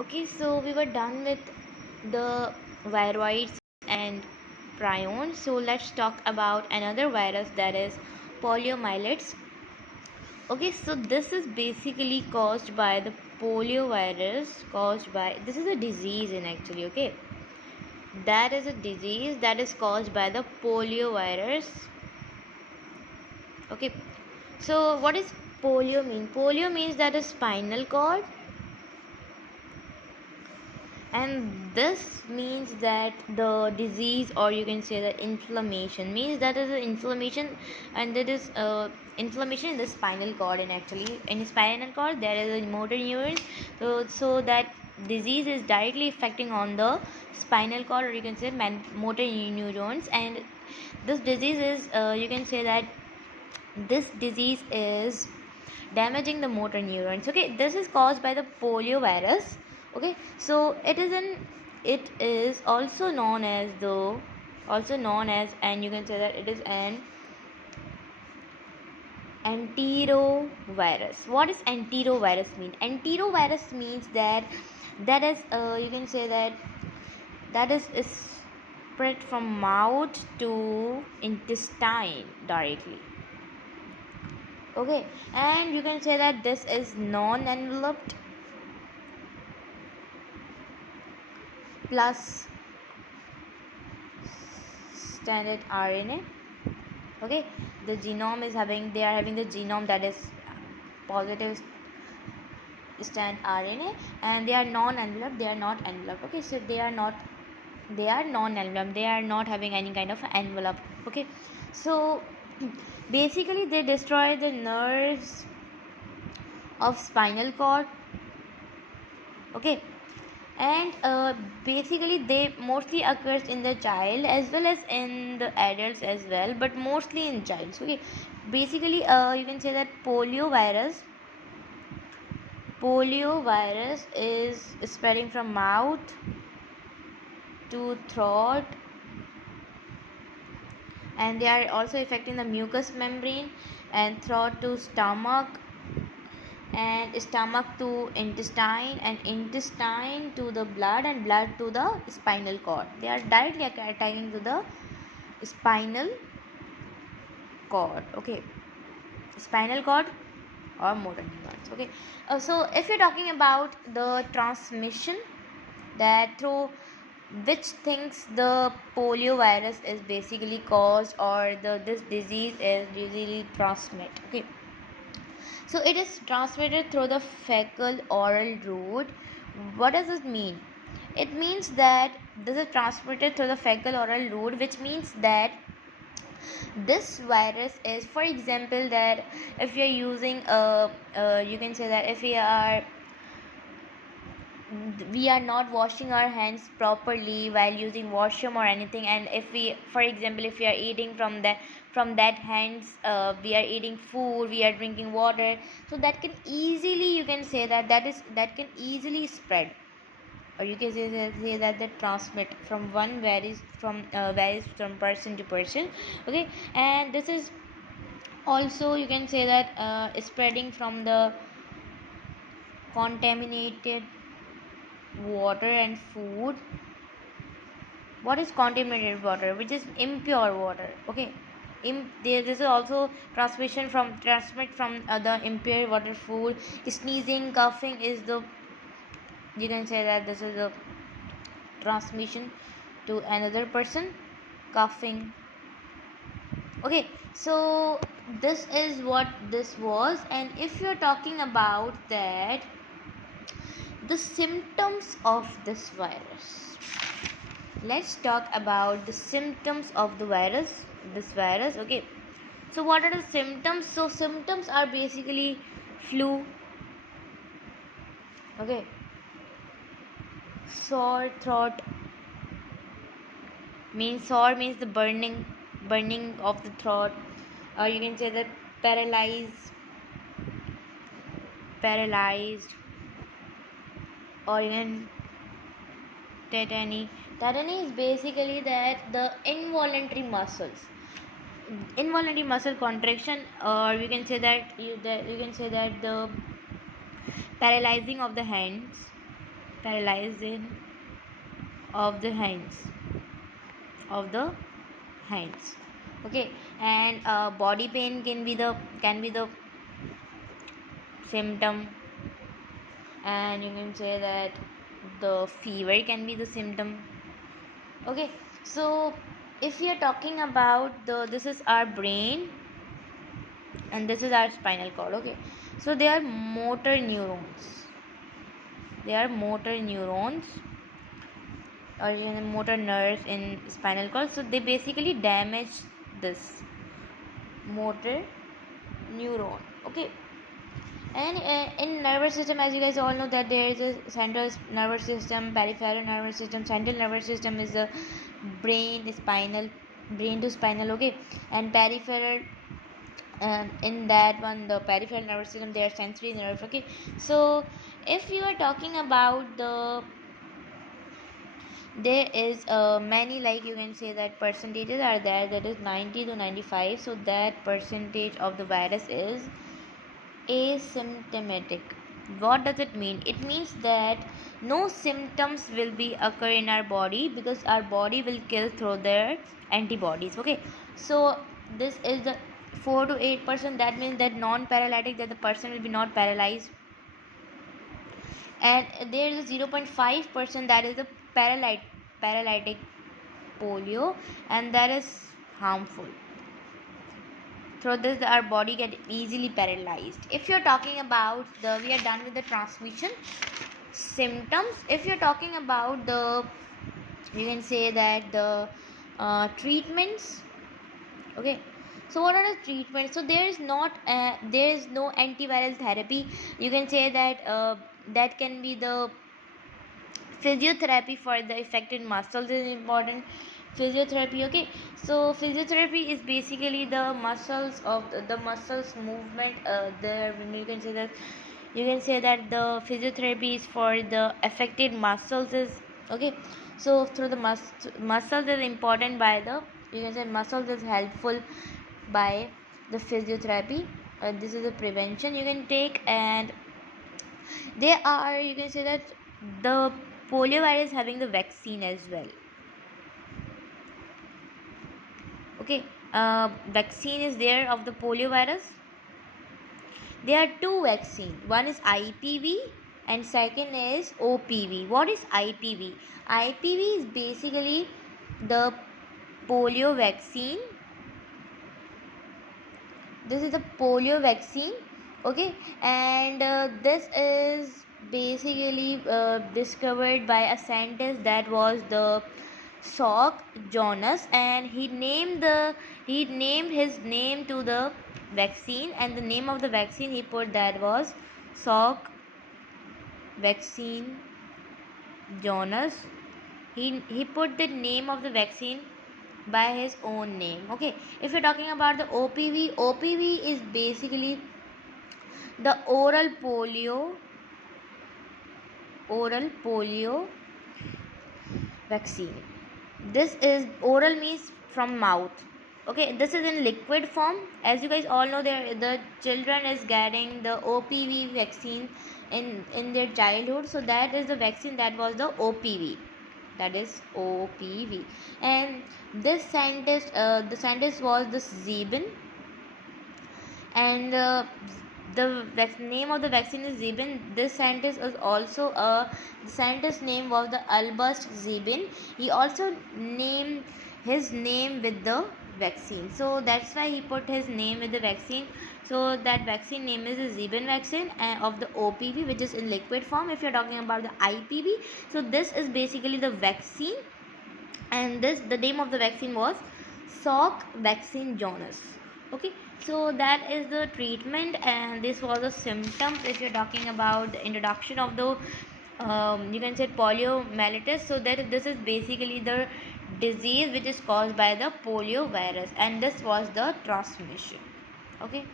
Okay, so we were done with the viroids and prions. So let's talk about another virus, that is poliomyelitis. Okay, so this is basically caused by the poliovirus, caused by, this is a disease in actually, okay, that is a disease that is caused by the poliovirus. Okay, so what is polio mean? Polio means that is spinal cord, and this means that the disease, or you can say that inflammation, means that is an inflammation, and that is inflammation in the spinal cord. And actually in spinal cord there is a motor neurons, so that disease is directly affecting on the spinal cord, or you can say motor neurons. And this disease is you can say that this disease is damaging the motor neurons. Okay, this is caused by the poliovirus. Okay, so it is also known as and you can say that it is an enterovirus. What does enterovirus mean? Enterovirus means that is you can say that is spread from mouth to intestine directly. Okay, and you can say that this is non-enveloped plus standard RNA. Okay, the genome is having, they are having the genome that is positive strand RNA, and they are non-enveloped, they are not enveloped. Okay, so they are non-enveloped, they are not having any kind of envelope. Okay, so basically they destroy the nerves of spinal cord. Okay, and basically they mostly occurs in the child as well as in the adults as well, but mostly in childs. Okay, basically you can say that poliovirus is spreading from mouth to throat, and they are also affecting the mucous membrane, and throat to stomach, and stomach to intestine, and intestine to the blood, and blood to the spinal cord. They are directly attacking to the spinal cord. Okay, spinal cord or motor neurons. Okay, so if you're talking about the transmission, that through which things the polio virus is basically caused, or this disease is usually transmit. Okay, so it is transmitted through the fecal oral route. What does this mean? It means that this is transmitted through the fecal oral route, which means that this virus is, for example, that if you are using you can say that if we are not washing our hands properly while using washroom or anything, and if we, for example, if we are eating from that hands, we are eating food, we are drinking water, so that can easily, you can say that can easily spread, or you can say that transmit from one varies from person to person. Okay, and this is also, you can say that spreading from the contaminated water and food. What is contaminated water? Which is impure water. Okay, this is also transmit from the impure water, food. Sneezing, coughing is the, you can say that this is the transmission to another person, coughing. Okay, so this is what this was. And if you're talking about that, the symptoms of this virus, let's talk about the symptoms of the this virus. Okay, so what are the symptoms? So symptoms are basically flu. Okay, sore throat, sore means the burning of the throat, or you can say that paralyzed, or even tetany. Tetany is basically that the involuntary muscle contraction, or you can say that you can say that the paralyzing of the hands, paralyzing of the hands. Okay, and body pain can be the symptom, and you can say that the fever can be the symptom. Okay, so if we are talking about this is our brain and this is our spinal cord. Okay, so they are motor neurons or motor nerves in spinal cord, so they basically damage this motor neuron. Okay, and in nervous system, as you guys all know, that there is a central nervous system, peripheral nervous system. Central nervous system is the brain to spinal. Okay, and peripheral, in that one, the peripheral nervous system, they are sensory nerves. Okay, so if you are talking about there is many, like you can say that percentages are there, that is 90 to 95. So that percentage of the virus is asymptomatic. What does it mean? It means that no symptoms will be occur in our body, because our body will kill through their antibodies. Okay, so this is the 4 to 8%. That means that non-paralytic, that the person will be not paralyzed, and there is a 0.5% that is the paralytic polio, and that is harmful. Through this, our body get easily paralyzed. If you're talking about we are done with the transmission symptoms. If you're talking about you can say that the treatments. Okay, so what are the treatments? So there is no antiviral therapy. You can say that that can be the physiotherapy for the affected muscles is important. Physiotherapy. Okay, so physiotherapy is basically the muscles of the muscles movement there. You can say that the physiotherapy is for the affected muscles is okay. So through the muscles is important by the, you can say muscles is helpful by the physiotherapy. This is a prevention you can take, and there are, you can say that the polio virus having the vaccine as well. Okay, vaccine is there of the polio virus. There are two vaccines. One is IPV and second is OPV. What is IPV? IPV is basically the polio vaccine. This is the polio vaccine. Okay, and this is basically discovered by a scientist, that was the Salk Jonas, and he named his name to the vaccine, and the name of the vaccine he put, that was Salk vaccine Jonas. He put the name of the vaccine by his own name. Okay, if you're talking about the OPV is basically the oral polio vaccine. This is oral, means from mouth. Okay, this is in liquid form. As you guys all know, the children is getting the OPV vaccine in their childhood. So that is the vaccine, that was the OPV. That is OPV. And this scientist, the scientist was this Zebin, and the name of the vaccine is Zebin. This scientist is also the scientist name was the Albert Zebin. He also named his name with the vaccine, so that's why he put his name with the vaccine. So that vaccine name is the Zebin vaccine of the OPV, which is in liquid form. If you're talking about the IPV, so this is basically the vaccine, and the name of the vaccine was Salk vaccine Jonas. Okay, so that is the treatment, and this was the symptoms. If you're talking about the introduction of the you can say poliomyelitis, so that this is basically the disease which is caused by the polio virus, and this was the transmission. Okay.